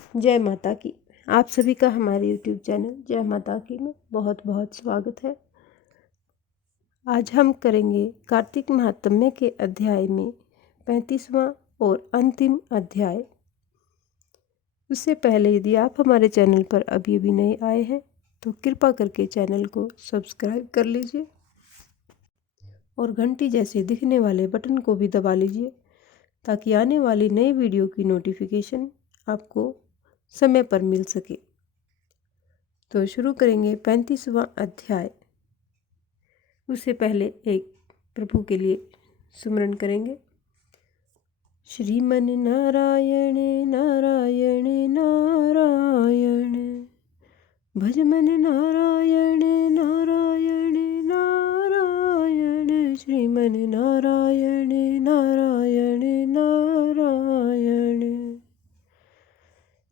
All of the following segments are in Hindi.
जय माता की। आप सभी का हमारे यूट्यूब चैनल जय माता की में बहुत बहुत स्वागत है। आज हम करेंगे कार्तिक महात्म्य के अध्याय में 35वां और अंतिम अध्याय। उससे पहले यदि आप हमारे चैनल पर अभी अभी नए आए हैं तो कृपा करके चैनल को सब्सक्राइब कर लीजिए और घंटी जैसे दिखने वाले बटन को भी दबा लीजिए ताकि आने वाली नई वीडियो की नोटिफिकेशन आपको समय पर मिल सके। तो शुरू करेंगे 35वां अध्याय। उससे पहले एक प्रभु के लिए सुमरन करेंगे। श्रीमन नारायण नारायण नारायण, भजमन नारायण नारायण नारायण, श्रीमन नारायण नारायण नारायण।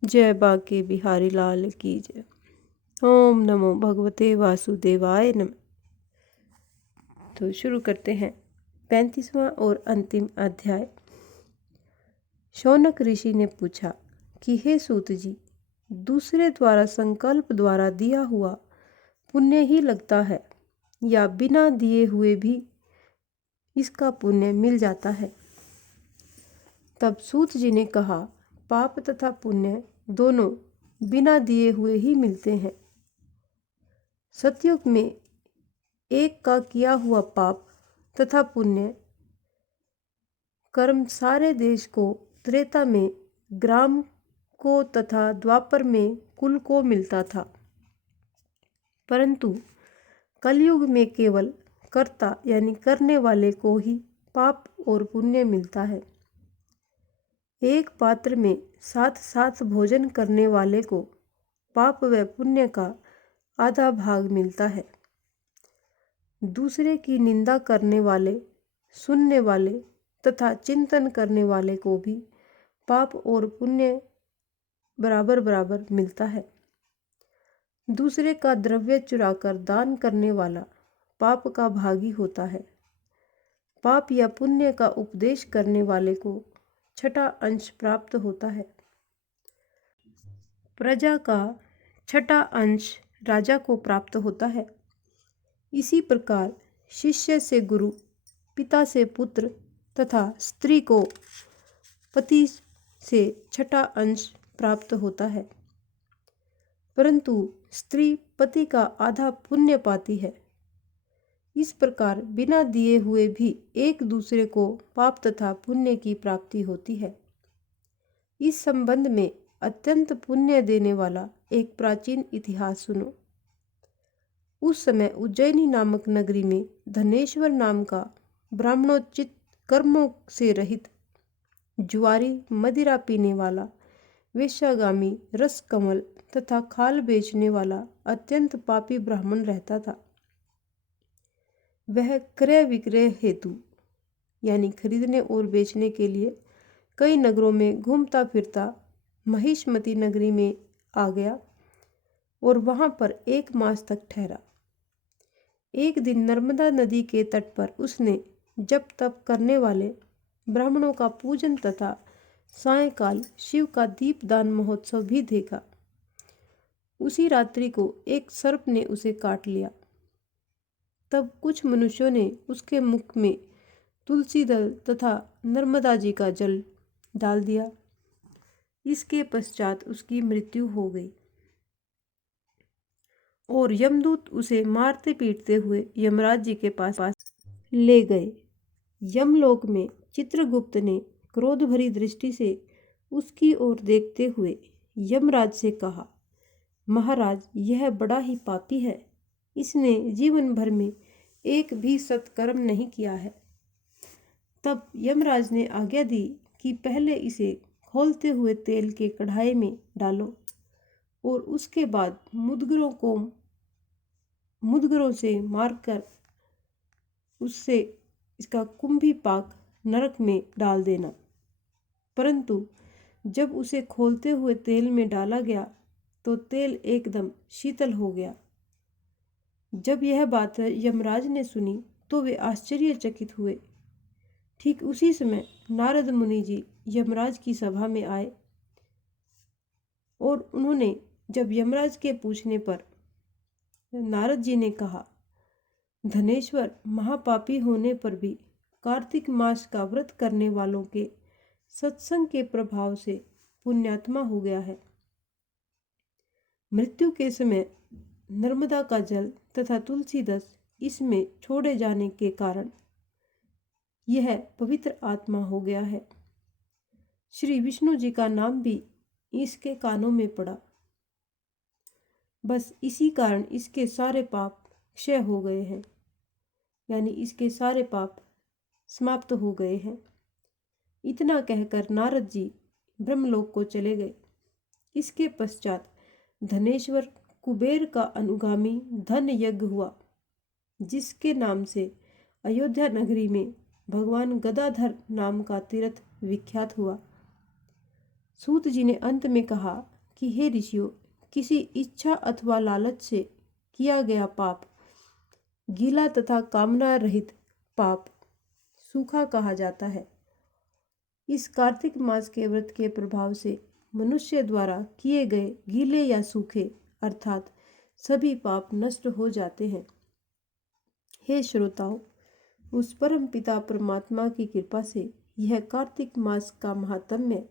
जय बांके बिहारी लाल की जय। ओम नमो भगवते वासुदेवाय नमः। तो शुरू करते हैं 35वां और अंतिम अध्याय। शौनक ऋषि ने पूछा कि हे सूत जी, दूसरे द्वारा संकल्प द्वारा दिया हुआ पुण्य ही लगता है या बिना दिए हुए भी इसका पुण्य मिल जाता है? तब सूत जी ने कहा, पाप तथा पुण्य दोनों बिना दिए हुए ही मिलते हैं। सतयुग में एक का किया हुआ पाप तथा पुण्य कर्म सारे देश को, त्रेता में ग्राम को तथा द्वापर में कुल को मिलता था, परंतु कलयुग में केवल कर्ता यानी करने वाले को ही पाप और पुण्य मिलता है। एक पात्र में साथ साथ भोजन करने वाले को पाप व पुण्य का आधा भाग मिलता है। दूसरे की निंदा करने वाले, सुनने वाले तथा चिंतन करने वाले को भी पाप और पुण्य बराबर बराबर मिलता है। दूसरे का द्रव्य चुराकर दान करने वाला पाप का भागी होता है। पाप या पुण्य का उपदेश करने वाले को छठा अंश प्राप्त होता है। प्रजा का छठा अंश राजा को प्राप्त होता है। इसी प्रकार शिष्य से गुरु, पिता से पुत्र तथा स्त्री को पति से छठा अंश प्राप्त होता है, परंतु स्त्री पति का आधा पुण्य पाती है। इस प्रकार बिना दिए हुए भी एक दूसरे को पाप तथा पुण्य की प्राप्ति होती है। इस संबंध में अत्यंत पुण्य देने वाला एक प्राचीन इतिहास सुनो। उस समय उज्जैनी नामक नगरी में धनेश्वर नाम का ब्राह्मणोचित कर्मों से रहित, जुआरी, मदिरा पीने वाला, वेश्यागामी, रस कमल तथा खाल बेचने वाला अत्यंत पापी ब्राह्मण रहता था। वह क्रय विक्रय हेतु यानी खरीदने और बेचने के लिए कई नगरों में घूमता फिरता महिष्मती नगरी में आ गया और वहां पर 1 मास तक ठहरा। एक दिन नर्मदा नदी के तट पर उसने जप तप करने वाले ब्राह्मणों का पूजन तथा सायंकाल शिव का दीपदान महोत्सव भी देखा। उसी रात्रि को एक सर्प ने उसे काट लिया। तब कुछ मनुष्यों ने उसके मुख में तुलसी दल तथा नर्मदा जी का जल डाल दिया। इसके पश्चात उसकी मृत्यु हो गई और यमदूत उसे मारते पीटते हुए यमराज जी के पास ले गए। यमलोक में चित्रगुप्त ने क्रोध भरी दृष्टि से उसकी ओर देखते हुए यमराज से कहा, महाराज, यह बड़ा ही पापी है। इसने जीवन भर में एक भी सत्कर्म नहीं किया है। तब यमराज ने आज्ञा दी कि पहले इसे खौलते हुए तेल के कढ़ाई में डालो और उसके बाद मुदगरों से मारकर उससे इसका कुंभी पाक नरक में डाल देना। परंतु जब उसे खौलते हुए तेल में डाला गया तो तेल एकदम शीतल हो गया। जब यह बात यमराज ने सुनी तो वे आश्चर्यचकित हुए। ठीक उसी समय नारद मुनि जी यमराज की सभा में आए। और उन्होंने जब यमराज के पूछने पर नारद जी ने कहा, धनेश्वर महापापी होने पर भी कार्तिक मास का व्रत करने वालों के सत्संग के प्रभाव से पुण्यात्मा हो गया है। मृत्यु के समय नर्मदा का जल तथा तुलसी दस इसमें छोड़े जाने के कारण यह पवित्र आत्मा हो गया है। श्री विष्णु जी का नाम भी इसके कानों में पड़ा, बस इसी कारण इसके सारे पाप क्षय हो गए हैं, यानी इसके सारे पाप समाप्त हो गए हैं। इतना कहकर नारद जी ब्रह्मलोक को चले गए। इसके पश्चात धनेश्वर कुबेर का अनुगामी धन यज्ञ हुआ, जिसके नाम से अयोध्या नगरी में भगवान गदाधर नाम का तीर्थ विख्यात हुआ। सूत जी ने अंत में कहा कि हे ऋषियों, किसी इच्छा अथवा लालच से किया गया पाप गीला तथा कामना रहित पाप सूखा कहा जाता है। इस कार्तिक मास के व्रत के प्रभाव से मनुष्य द्वारा किए गए गीले या सूखे अर्थात सभी पाप नष्ट हो जाते हैं। हे श्रोताओ, उस परम पिता परमात्मा की कृपा से यह कार्तिक मास का महात्म्य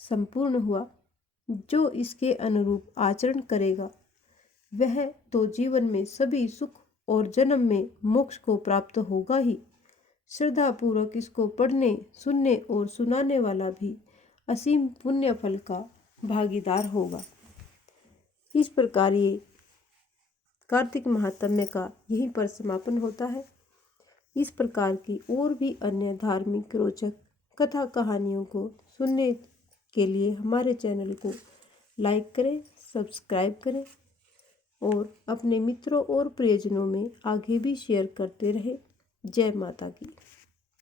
संपूर्ण हुआ। जो इसके अनुरूप आचरण करेगा वह तो जीवन में सभी सुख और जन्म में मोक्ष को प्राप्त होगा ही, श्रद्धा पूर्वक इसको पढ़ने, सुनने और सुनाने वाला भी असीम पुण्य फल का भागीदार होगा। इस प्रकार ये कार्तिक महात्म्य का यहीं पर समापन होता है। इस प्रकार की और भी अन्य धार्मिक रोचक कथा कहानियों को सुनने के लिए हमारे चैनल को लाइक करें, सब्सक्राइब करें और अपने मित्रों और प्रियजनों में आगे भी शेयर करते रहें। जय माता की।